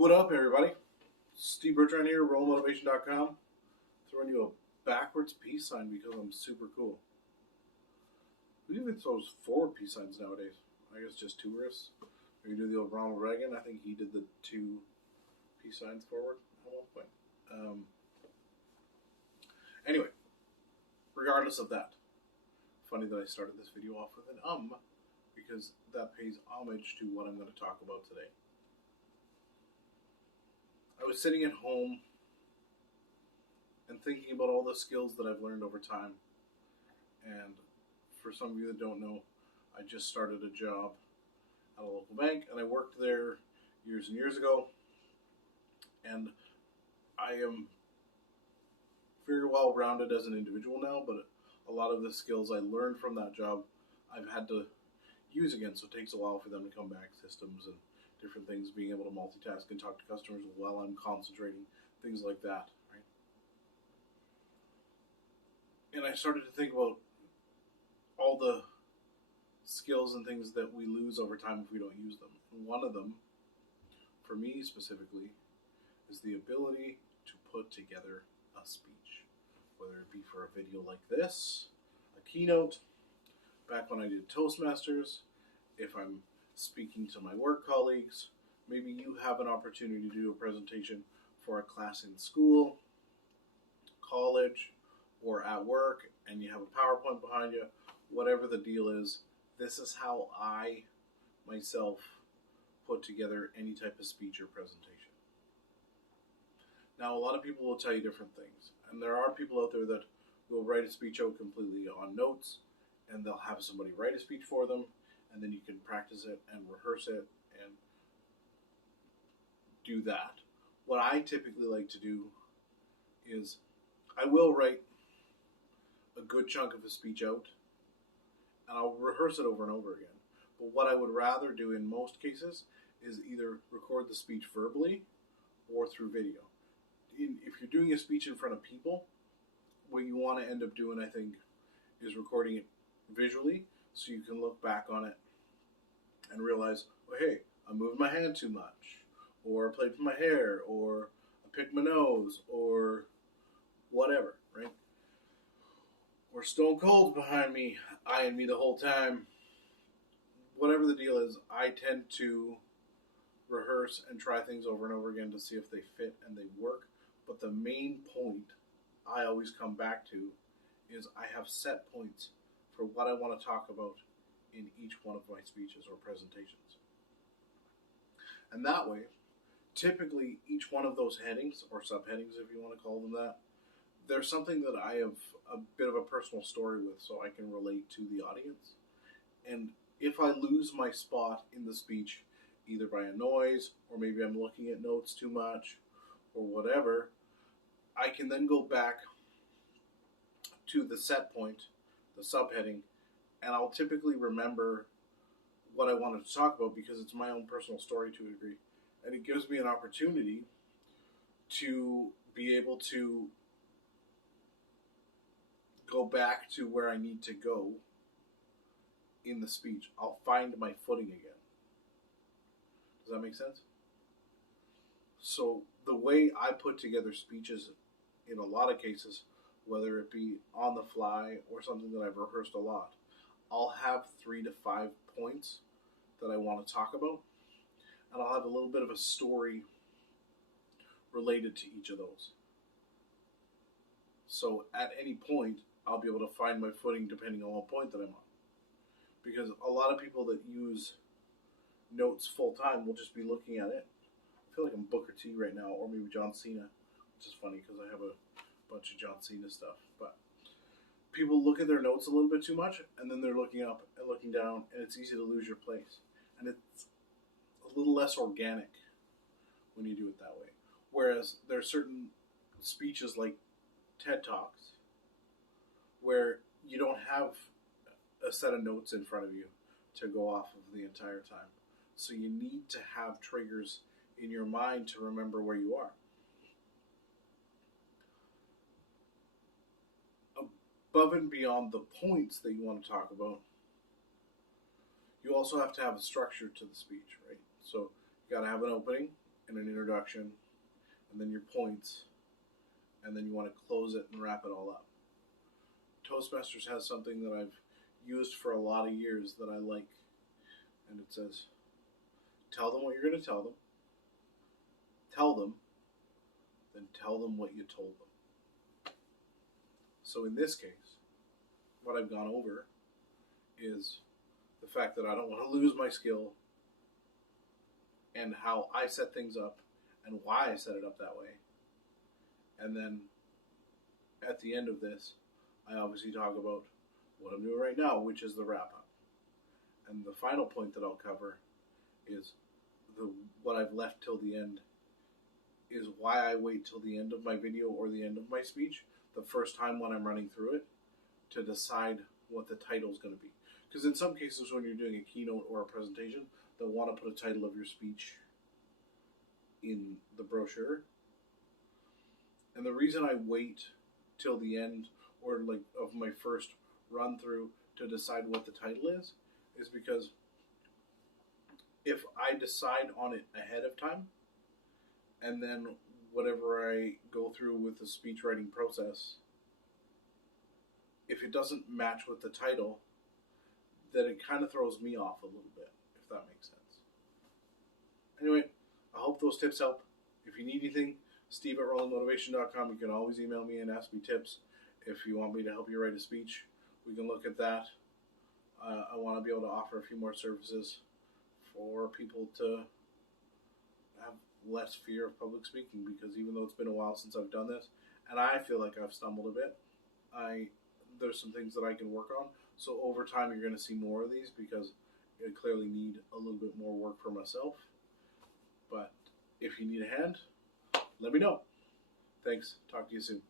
What up, everybody? Steve Bertrand here, rollmotivation.com. Throwing you a backwards peace sign because I'm super cool. Who even throws forward peace signs nowadays? I guess just tourists. Or you do the old Ronald Reagan. I think he did the two peace signs forward at one point. Anyway, regardless of that, funny that I started this video off with an because that pays homage to what I'm going to talk about today. I was sitting at home and thinking about all the skills that I've learned over time. And for some of you that don't know, I just started a job at a local bank, and I worked there years and years ago. And I am very well rounded as an individual now, but a lot of the skills I learned from that job I've had to use again, so it takes a while for them to come back, systems and different things, being able to multitask and talk to customers while I'm concentrating, things like that, right? And I started to think about all the skills and things that we lose over time if we don't use them. And one of them, for me specifically, is the ability to put together a speech, whether it be for a video like this, a keynote, back when I did Toastmasters, if I'm speaking to my work colleagues, maybe you have an opportunity to do a presentation for a class in school, college, or at work, and you have a PowerPoint behind you, whatever the deal is, this is how I, myself, put together any type of speech or presentation. Now, a lot of people will tell you different things, and there are people out there that will write a speech out completely on notes, and they'll have somebody write a speech for them, and then you can practice it and rehearse it and do that. What I typically like to do is I will write a good chunk of a speech out, and I'll rehearse it over and over again. But what I would rather do in most cases is either record the speech verbally or through video. If you're doing a speech in front of people, what you want to end up doing, I think, is recording it visually, so you can look back on it and realize, oh, hey, I moved my hand too much, or I played with my hair, or I picked my nose, or whatever, right? Or Stone Cold behind me, eyeing me the whole time. Whatever the deal is, I tend to rehearse and try things over and over again to see if they fit and they work. But the main point I always come back to is I have set points for what I want to talk about in each one of my speeches or presentations. And that way, typically each one of those headings, or subheadings if you want to call them that, there's something that I have a bit of a personal story with, so I can relate to the audience. And if I lose my spot in the speech, either by a noise, or maybe I'm looking at notes too much, or whatever, I can then go back to the set point, the subheading, and I'll typically remember what I wanted to talk about because it's my own personal story to a degree. And it gives me an opportunity to be able to go back to where I need to go in the speech. I'll find my footing again. Does that make sense? So the way I put together speeches in a lot of cases, whether it be on the fly or something that I've rehearsed a lot, I'll have 3 to 5 points that I want to talk about, and I'll have a little bit of a story related to each of those. So at any point, I'll be able to find my footing depending on what point that I'm on. Because a lot of people that use notes full time will just be looking at it. I feel like I'm Booker T right now, or maybe John Cena, which is funny because I have a bunch of John Cena stuff. But people look at their notes a little bit too much, and then they're looking up and looking down, and it's easy to lose your place. And it's a little less organic when you do it that way. Whereas there are certain speeches like TED Talks where you don't have a set of notes in front of you to go off of the entire time. So you need to have triggers in your mind to remember where you are. Above and beyond the points that you want to talk about, you also have to have a structure to the speech, right? So you got to have an opening, and an introduction, and then your points, and then you want to close it and wrap it all up. Toastmasters has something that I've used for a lot of years that I like, and it says, tell them what you're going to tell them, then tell them what you told them. So in this case, what I've gone over is the fact that I don't want to lose my skill and how I set things up and why I set it up that way. And then at the end of this, I obviously talk about what I'm doing right now, which is the wrap up. And the final point that I'll cover is what I've left till the end is why I wait till the end of my video or the end of my speech, the first time when I'm running through it, to decide what the title is going to be. Because in some cases when you're doing a keynote or a presentation, they'll want to put a title of your speech in the brochure. And the reason I wait till the end or like of my first run through to decide what the title is because if I decide on it ahead of time and then whatever I go through with the speech writing process, if it doesn't match with the title, then it kind of throws me off a little bit, if that makes sense. Anyway, I hope those tips help. If you need anything, steve@rollingmotivation.com. You can always email me and ask me tips. If you want me to help you write a speech, we can look at that. I want to be able to offer a few more services for people to have less fear of public speaking, because even though it's been a while since I've done this, and I feel like I've stumbled a bit, there's some things that I can work on. So over time, you're going to see more of these because I clearly need a little bit more work for myself. But if you need a hand, let me know. Thanks. Talk to you soon.